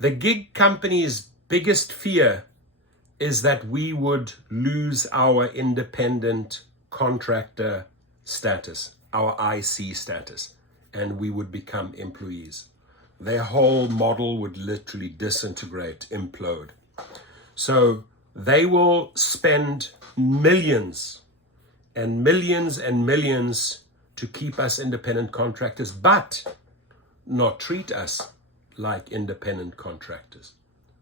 The gig company's biggest fear is that we would lose our independent contractor status, our IC status, and we would become employees. Their whole model would literally disintegrate, implode. So they will spend millions and millions and millions to keep us independent contractors, but not treat us like independent contractors,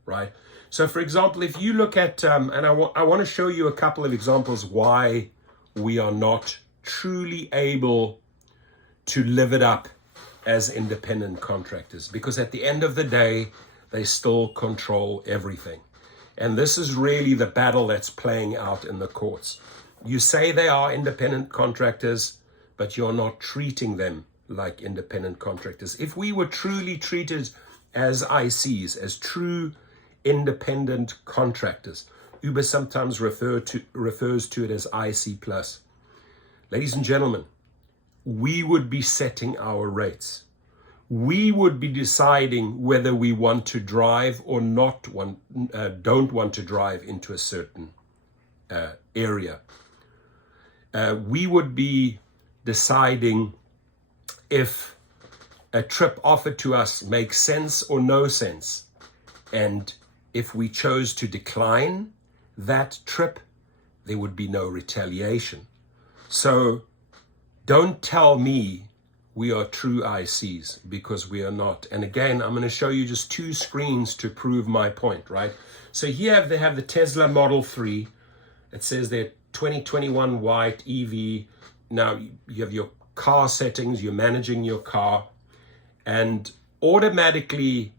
right? So for example, if you look at, and I want to show you a couple of examples why we are not truly able to live it up as independent contractors, because at the end of the day, they still control everything. And this is really the battle that's playing out in the courts. You say they are independent contractors, but you're not treating them like independent contractors. If we were truly treated as ICs, as true independent contractors, Uber sometimes refers to it as IC+. Ladies and gentlemen, we would be setting our rates. We would be deciding whether we want to drive or don't want to drive into a certain area. We would be deciding if a trip offered to us makes sense or no sense. And if we chose to decline that trip, there would be no retaliation. So don't tell me we are true ICs, because we are not. And again, I'm going to show you just two screens to prove my point, right? So here they have the Tesla Model 3. It says they're 2021 white EV. Now you have your car settings, you're managing your car, and automatically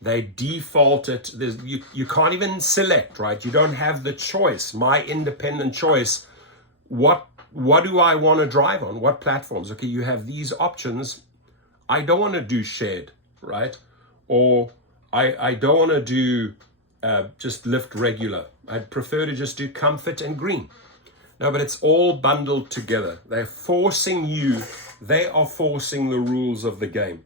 they default it. You can't even select, right? You don't have the choice, my independent choice. What do I want to drive on? What platforms? Okay, you have these options. I don't want to do shared, right? Or I don't want to do just Lyft regular. I'd prefer to just do comfort and green. No, but it's all bundled together. They are forcing the rules of the game.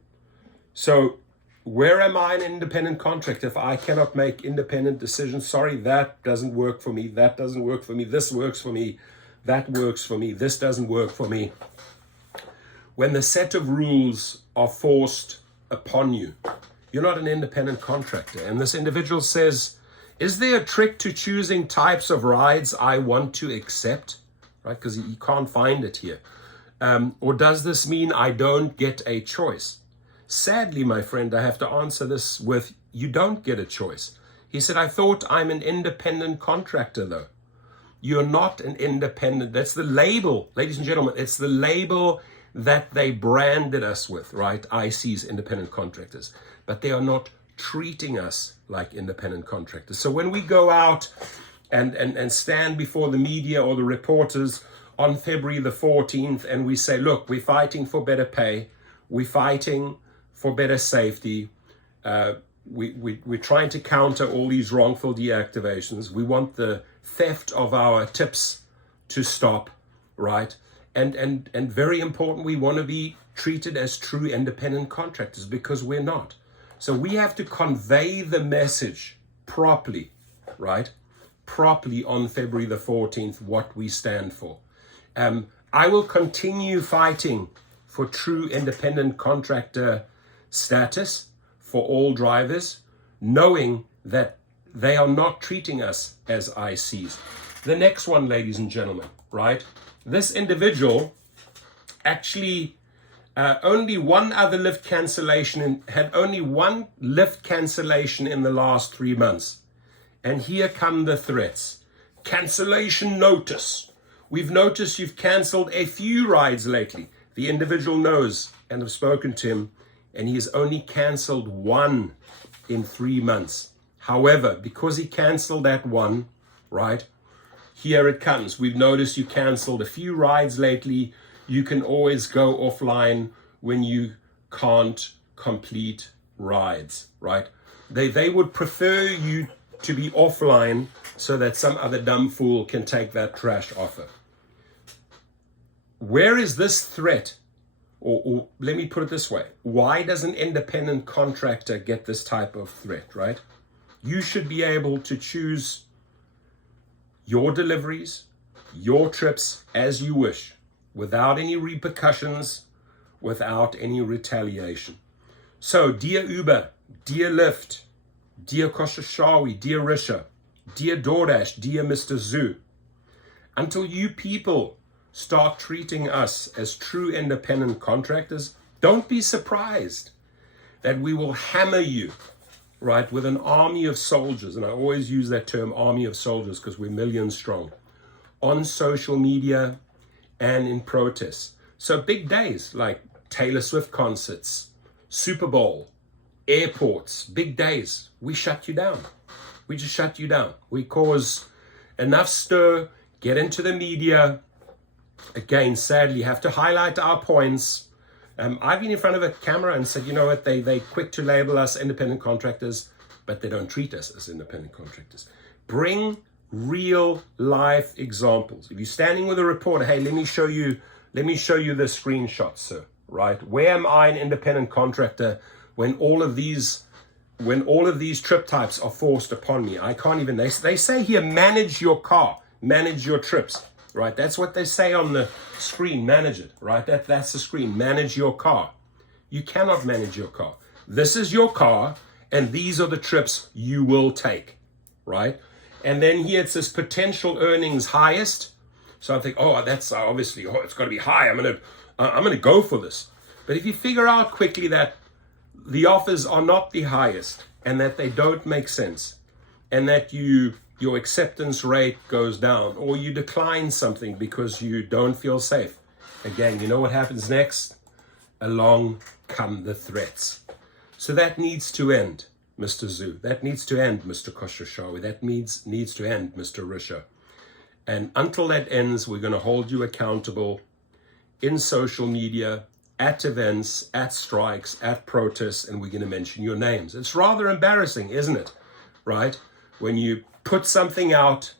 So where am I an independent contractor if I cannot make independent decisions? Sorry, that doesn't work for me. That doesn't work for me. This works for me. That works for me. This doesn't work for me. When the set of rules are forced upon you, you're not an independent contractor. And this individual says, is there a trick to choosing types of rides I want to accept? Right? Because you can't find it here. Or does this mean I don't get a choice? Sadly, my friend, I have to answer this with, you don't get a choice. He said, I thought I'm an independent contractor though. You're not an independent. That's the label, ladies and gentlemen. It's the label that they branded us with, right? ICs, independent contractors. But they are not treating us like independent contractors. So when we go out and stand before the media or the reporters on February the 14th and we say, look, we're fighting for better pay. We're fighting for better safety. We're trying to counter all these wrongful deactivations. We want the theft of our tips to stop, right? And very important, we want to be treated as true independent contractors, because we're not. So we have to convey the message properly, right? Properly on February the 14th, what we stand for. I will continue fighting for true independent contractor status for all drivers, knowing that they are not treating us as ICs. The next one, ladies and gentlemen, right? This individual actually only one other Lyft cancellation, had only one Lyft cancellation in the last 3 months. And here come the threats. Cancellation notice. We've noticed you've canceled a few rides lately. The individual knows and have spoken to him, and he has only canceled one in 3 months. However, because he canceled that one, right, here it comes. We've noticed you canceled a few rides lately. You can always go offline when you can't complete rides, right? They would prefer you to be offline so that some other dumb fool can take that trash offer. Where is this threat or let me put it this way. Why does an independent contractor get this type of threat, right? You should be able to choose your deliveries, your trips as you wish, without any repercussions, without any retaliation. So, dear Uber, dear Lyft, dear Koshashawi, dear Risha, dear DoorDash, dear Mr. Zoo, until you people start treating us as true independent contractors, don't be surprised that we will hammer you, right, with an army of soldiers, and I always use that term, army of soldiers, because we're millions strong, on social media and in protests. So big days like Taylor Swift concerts, Super Bowl, airports, big days, we shut you down. We just shut you down. We cause enough stir, get into the media. Again, sadly, have to highlight our points. I've been in front of a camera and said, you know what, they quick to label us independent contractors, but they don't treat us as independent contractors. Bring real life examples. If you're standing with a reporter, hey, let me show you the screenshots, sir, right? Where am I an independent contractor when all of these trip types are forced upon me? I can't even, they say here, manage your car, manage your trips. Right, that's what they say on the screen, manage it, right? That's the screen, manage your car. You cannot manage your car. This is your car, and these are the trips you will take, right? And then here it says potential earnings highest. So I think, oh, that's obviously, it's got to be high. I'm gonna go for this. But if you figure out quickly that the offers are not the highest, and that they don't make sense, and that your acceptance rate goes down, or you decline something because you don't feel safe. Again, you know what happens next? Along come the threats. So that needs to end, Mr. Zoo. That needs to end, Mr. Koshashawi. That needs to end, Mr. Risha. And until that ends, we're going to hold you accountable in social media, at events, at strikes, at protests, and we're going to mention your names. It's rather embarrassing, isn't it? Right? When you put something out,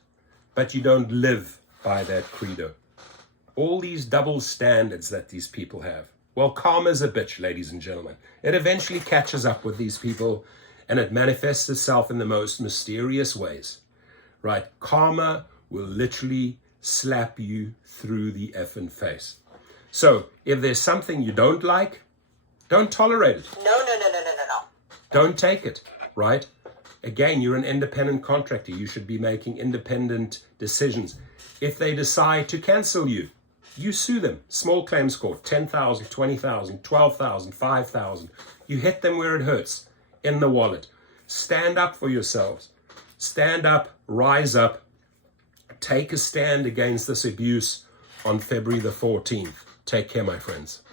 but you don't live by that credo. All these double standards that these people have. Well, karma's a bitch, ladies and gentlemen. It eventually catches up with these people, and it manifests itself in the most mysterious ways. Right? Karma will literally slap you through the effing face. So, if there's something you don't like, don't tolerate it. No. Don't take it, right? Again, you're an independent contractor. You should be making independent decisions. If they decide to cancel you, you sue them. Small claims court, 10,000, 20,000, 12,000, 5,000. You hit them where it hurts, in the wallet. Stand up for yourselves. Stand up, rise up. Take a stand against this abuse on February the 14th. Take care, my friends.